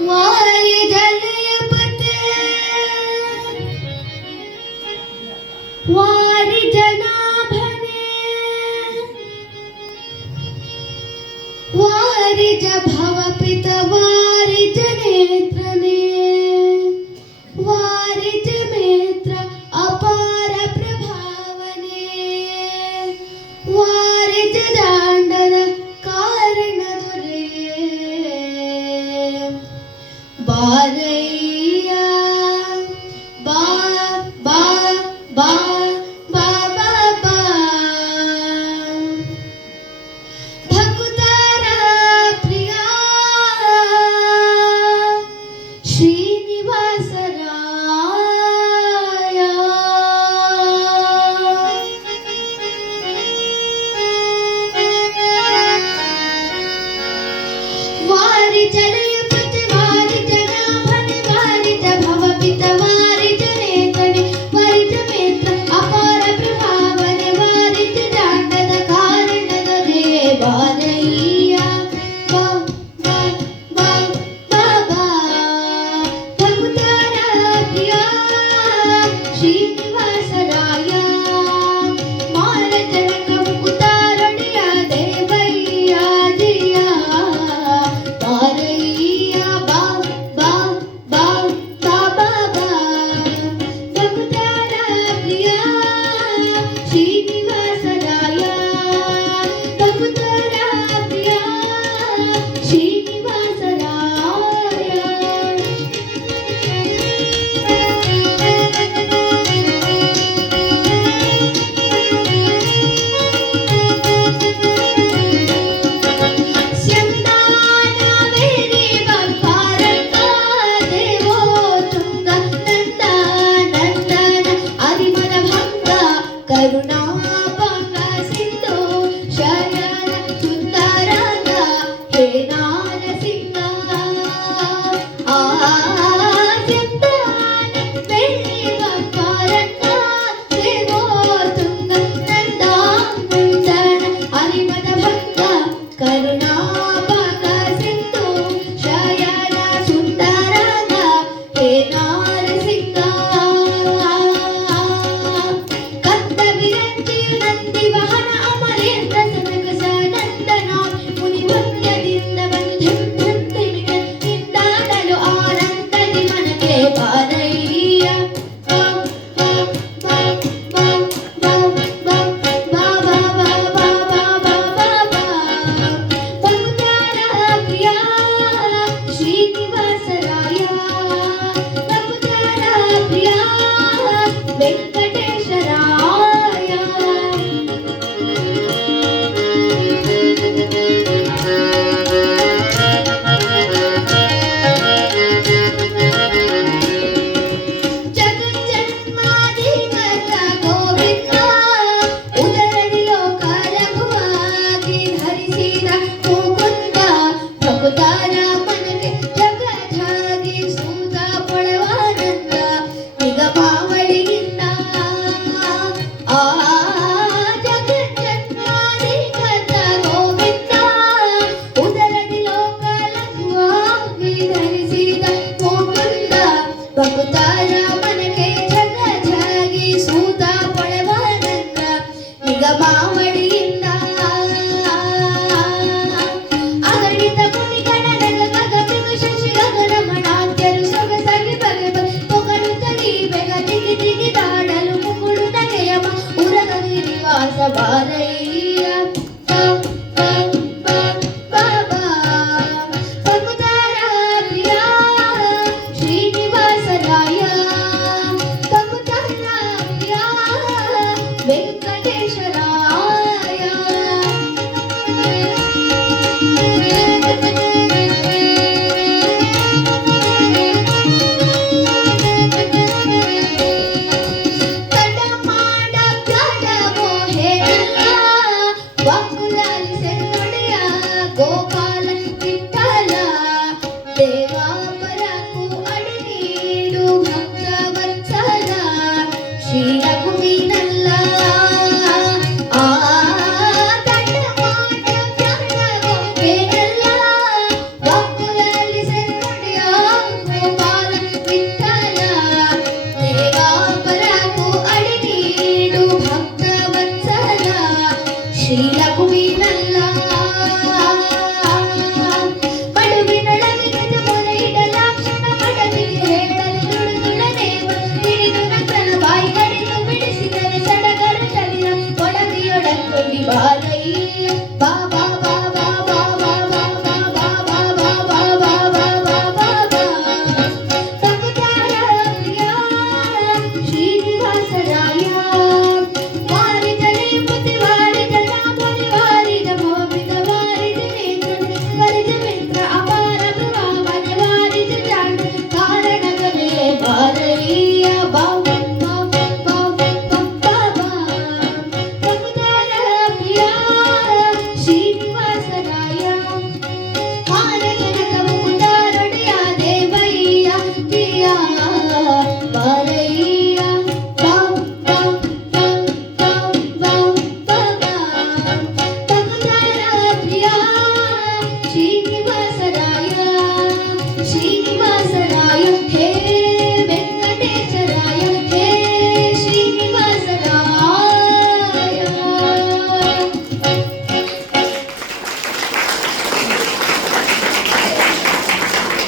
वारि जलयपते वारि जनाभने वारि ज भवपित वारि ज नेत्रने वारि ज मेत्र अपार प्रभावने वारि ज दांडर कारण दೊರೆ ಬಾರಯ್ಯ ಬಾ ಬಾ ಬಾ ಬಾ ಬಾ ಬಾ ಭಕ್ತರ ಪ್ರಿಯ ಶ್ರೀನಿವಾಸ ರಾಯ ವಾರಿ ಜಲಯಪತಿ ವಾರಿ ಜನಾಭನೆ ವಾರಿ ಜ ಭವಪಿತ ವಾರಿ ಜ ನೇತ್ರನೆ ವಾರಿ ಜ ಮೇತ್ರ ಅಪಾರ ಪ್ರಭಾವನೆ ವಾರಿ ಜ ದಾಂಡದ ಕಾರಣದೊರೆ ಬಾರಯ್ಯ ಬಾ ಬಾ ಬಾ ಬಾ ಬಾ ಭಕ್ತರ ಪ್ರಿಯ ಶ್ರೀನಿವಾಸ ರಾಯ ಮಾರ ಜನಕ ಮುಕುತಾರಣಿಯ ದೇವಯ್ಯ ಜಿಯ ಬಾರಯ್ಯ ಬಾ ಬಾ ಬಾ ಬಾ ಬಾ ಬಾ ಭಕ್ತರ ಪ್ರಿಯ ಶ್ರೀನಿವಾಸ ರಾಯ ಭಕ್ತರ ಪ್ರಿಯ ಶ್ರೀನಿವಾಸ ರಾಯ ಸ್ಯಂದಾನವೇರಿ ಬಪ್ಪಾರಂಗ ದೇವೋ ತುಂಗ ನಂದ ನಂದನ ಅರಿಮದ ಭಂಗ ಕರುಣಾಪಂಗ ಸಿಂಧು ಶಯನ ಸುಂದರಂಗ ಹೇ ನಾರಸಿಂಗ ಆ ಸ್ಯಂದಾನವೇರಿ ಬಪ್ಪಾರಂಗ ದೇವೋ ತುಂಗ ನಂದ ನಂದನ ಅರಿಮದ ಭಂಗ ಕರುಣಾಪಂಗ ಸಿಂಧು ಶಯನ ಸುಂದರಂಗ ಹೇ ನಾರಸಿಂಗ ಕಂದ ವಿರಂಚಿಯು ನಂದಿ ವಾಹನ ಅಮರೇಂದ್ರ ಸನಕ ಸನಂದನ ಮುನಿ ಭಕ್ತದಿಂದ ಬಂದು ಧಂತಿಮಿಗೆ ನಿಂದಾಡಲು ಆನಂದದಿ ಮನಕ್ಕೆ ಬಾರಯ್ಯ ಬಾ ಬಾ ಬಾ ಬಾ ಬಾ ಬಾ ಬಾ ಬಾ ಬಾ ಬಾ ಬಾ ಬಾ ಬಾ ಭಕ್ತರ ಪ್ರಿಯ ಶ್ರೀನಿವಾಸ ರಾಯ ಭಕ್ತರ ಪ್ರಿಯ ವೆಂಕಟೇಶ ರಾಯ ಜಗಜ್ಜನ್ಮಾಧಿಗತ ಗೋವಿಂದ ಉದರದಿ ಲೋಕ ಲಘುವಾಗಿ ಧರಿಸಿದ ಮುಕುಂದ ಭಕ್ತರ ಮನಕ್ಕೆ ಜಗಜಾಗಿ ಸೂತ ಪೊಳವಾನಂದ ನಿಗಮಾವಳಿಯಿಂದ ಆ ಜಗಜ್ಜನ್ಮಾಧಿಗತ ಗೋವಿಂದ ಉದರದಿ ಲೋಕ ಲಘುವಾಗಿ ಧರಿಸಿದ ಮುಕುಂದ ಭಕ್ತರ ಮನಕ್ಕೆ ಜಗಜಾಗಿ ಸೂತ ಪೊಳವಾನಂದ ನಿಗಮಾವಳಿಯಿಂದ ಅಗಣಿತ ಮುನಿಗಣ ನಗಮಗ ಶಶಿ ಗಗನಮಣಾದ್ಯರು ಸೊಗಸಾಗಿ ಬಗೆ ಬಗೆ ಪೊಗಳುತ್ತಲೀ ಬೆಗ ದಿಗಿ ದಿಗಿದಾಡಲು ಮುಗುಳು ನಗೆಯಮ ಉರಗಗಿ ನಿವಾಸ ಬಾರಯ್ಯ ಬಾ ಬಾ ಬಾ ಬಾ ಬಾ ಭಕ್ತರ ಪ್ರಿಯ ಶ್ರೀನಿವಾಸ ರಾಯ ಭಕ್ತರ ಪ್ರಿಯ ವೆಂಕಟೇಶ ರಾಯ ತಡ ಮಾಡ ಪ್ರಣವೋ ಹೇಳಲ್ಲ ವಕುಲಾಲಿ ಸೆನ್ನೊಡೆಯ ಗೋಪಾಲ ವಿಠಲ ದೇವ